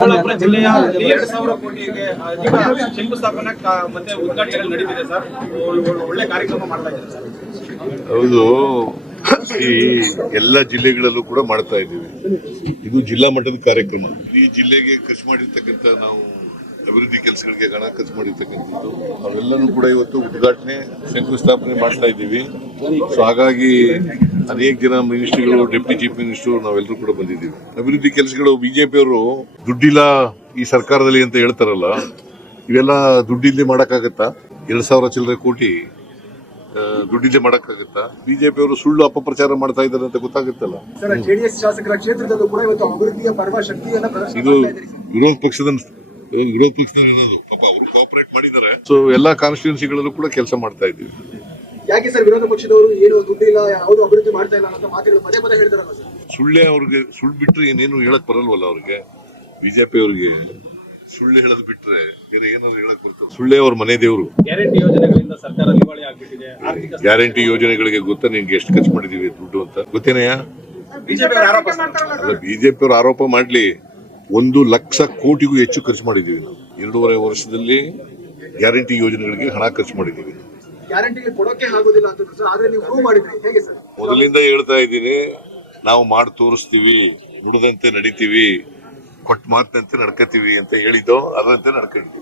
ಚಿಕ್ಕಬಳ್ಳಾಪುರ ಜಿಲ್ಲೆಯ ಎರಡು ಸಾವಿರ ಕೋಟಿಗೆ ಶಂಕುಸ್ಥಾಪನೆ ಮತ್ತೆ ಉದ್ಘಾಟನೆ ನಡೀತಿದೆ ಸರ್. ಒಳ್ಳೆ- ಕಾರ್ಯಕ್ರಮ ಮಾಡ್ತಾ ಇದ್ದಾರೆ ಸರ್. ಹೌದು. ಈ ಎಲ್ಲ ಜಿಲ್ಲೆಗಳಲ್ಲೂ ಕೂಡ ಮಾಡ್ತಾ ಇದ್ದೀವಿ. ಇದು ಜಿಲ್ಲಾ ಮಟ್ಟದ ಕಾರ್ಯಕ್ರಮ. ಈ ಜಿಲ್ಲೆಗೆ ಖರ್ಚು ಮಾಡಿರ್ತಕ್ಕಂಥ ನಾವು ಅಭಿವೃದ್ಧಿ ಕೆಲಸಗಳಿಗೆ ಹಣ ಖರ್ಚು ಮಾಡಿರ್ತಕ್ಕಂಥದ್ದು ಅವೆಲ್ಲನೂ ಕೂಡ ಇವತ್ತು ಉದ್ಘಾಟನೆ ಶಂಕುಸ್ಥಾಪನೆ ಮಾಡ್ತಾ ಇದ್ದೀವಿ. ಸೊ ಹಾಗಾಗಿ ಅನೇಕ ಜನ ಮಿನಿಸ್ಟ್ರಿಗಳು ಡೆಪ್ಟಿ ಚೀಫ್ ಮಿನಿಸ್ಟರ್ ನಾವೆಲ್ಲರೂ ಕೂಡ ಬಂದಿದ್ದೀವಿ. ಅಭಿವೃದ್ಧಿ ಕೆಲಸಗಳು ಬಿಜೆಪಿಯವರು ದುಡ್ಡಿಲ್ಲ ಈ ಸರ್ಕಾರದಲ್ಲಿ ಅಂತ ಹೇಳ್ತಾರಲ್ಲ ಇವೆಲ್ಲ ದುಡ್ಡಿಲ್ಲದೆ ಮಾಡೋಕ್ಕಾಗತ್ತಾ? ಎರಡು ಸಾವಿರ ಚಿಲ್ಲರೆ ಕೋಟಿ ದುಡ್ಡಿಲ್ಲದೆ ಮಾಡೋಕ್ಕಾಗತ್ತಾ? ಬಿಜೆಪಿ ಅವರು ಸುಳ್ಳು ಅಪಪ್ರಚಾರ ಮಾಡ್ತಾ ಇದ್ದಾರೆ ಅಂತ ಗೊತ್ತಾಗುತ್ತಲ್ಲ? ಇದು. ವಿರೋಧ ಪಕ್ಷದ ವಿರೋಧ ಪಕ್ಷದ ಇರೋದು ಪಾಪ ಅವರು ಕೋಆಪರೇಟ್ ಮಾಡಿದ್ದಾರೆ. ಸೊ ಎಲ್ಲಾ ಕಾನ್ಸ್ಟಿಟ್ಯೂನ್ಸಿಗಳಲ್ಲೂ ಕೂಡ ಕೆಲಸ ಮಾಡ್ತಾ ಇದ್ದೀವಿ. ಯಾಕೆ ಸರ್ ವಿರೋಧ ಪಕ್ಷದವರು ಏನು ದುಡ್ಡು ಇಲ್ಲ ಯಾವುದು ಅಭಿವೃದ್ಧಿ ಮಾಡ್ತಾ ಇಲ್ಲ ಅಂತ ಮಾತುಗಳು ಪದೇ ಪದೇ ಹೇಳ್ತಾರಲ್ಲ ಸರ್? ಸುಳ್ಳೆ ಅವ್ರಿಗೆ ಸುಳ್ಳು ಬಿಟ್ರೆ ಏನೇನು ಹೇಳಕ್ ಬರಲ್ವಲ್ಲ ಅವ್ರಿಗೆ? ಬಿಜೆಪಿ ಅವ್ರಿಗೆ ಸುಳ್ಳು ಹೇಳೋದು ಬಿಟ್ರೆ ಬೇರೆ ಏನಾದ್ರು ಹೇಳಕ್ ಬರ್ತಾರೆ ಸುಳ್ಳೆ ಅವ್ರ ಮನೆ ದೇವರು. ಗ್ಯಾರಂಟಿ ಯೋಜನೆಗಳಿಂದ ಸರ್ಕಾರ ದಿವಾಳಿ ಆಗ್ಬಿಟ್ಟಿದೆ. ಆರ್ಥಿಕ ಗ್ಯಾರಂಟಿ ಯೋಜನೆಗಳಿಗೆ ಗೊತ್ತಾ ನಿಮ್ಗೆ ಎಷ್ಟು ಖರ್ಚು ಮಾಡಿದೀವಿ ದುಡ್ಡು ಅಂತ? ಗೊತ್ತೇನಯ್ಯ? ಬಿಜೆಪಿ ಆರೋಪ. ಅಲ್ಲ ಬಿಜೆಪಿ ಅವರು ಆರೋಪ ಮಾಡ್ಲಿ. ಒಂದು ಲಕ್ಷ ಕೋಟಿಗೂ ಹೆಚ್ಚು ಖರ್ಚು ಮಾಡಿದ್ದೀವಿ ನಾವು. ಎರಡೂವರೆ ವರ್ಷದಲ್ಲಿ ಗ್ಯಾರಂಟಿ ಯೋಜನೆಗಳಿಗೆ ಹಣ ಖರ್ಚು ಮಾಡಿದ್ದೀವಿ ಗ್ಯಾರಂಟಿಗೆ ಕೊಡೋಕೆ ಆಗೋದಿಲ್ಲ ಅಂತ ಸರ್, ಆದ್ರೆ ನೀವು ಪ್ರೂವ್ ಮಾಡಿದ್ರಿ. ಹೇಗೆ ಸರ್? ಮೊದಲಿಂದ ಹೇಳ್ತಾ ಇದ್ದೀನಿ, ನಾವು ಮಾಡಿ ತೋರಿಸ್ತೀವಿ ನುಡಿದಂತೆ ನಡಿತೀವಿ, ಕೊಟ್ಟ ಮಾತಿನಂತೆ ನಡ್ಕೋತೀವಿ ಅಂತ ಹೇಳಿದ್ದೋ, ಅದರಂತೆ ನಡ್ಕೊಂಡಿದ್ದೀವಿ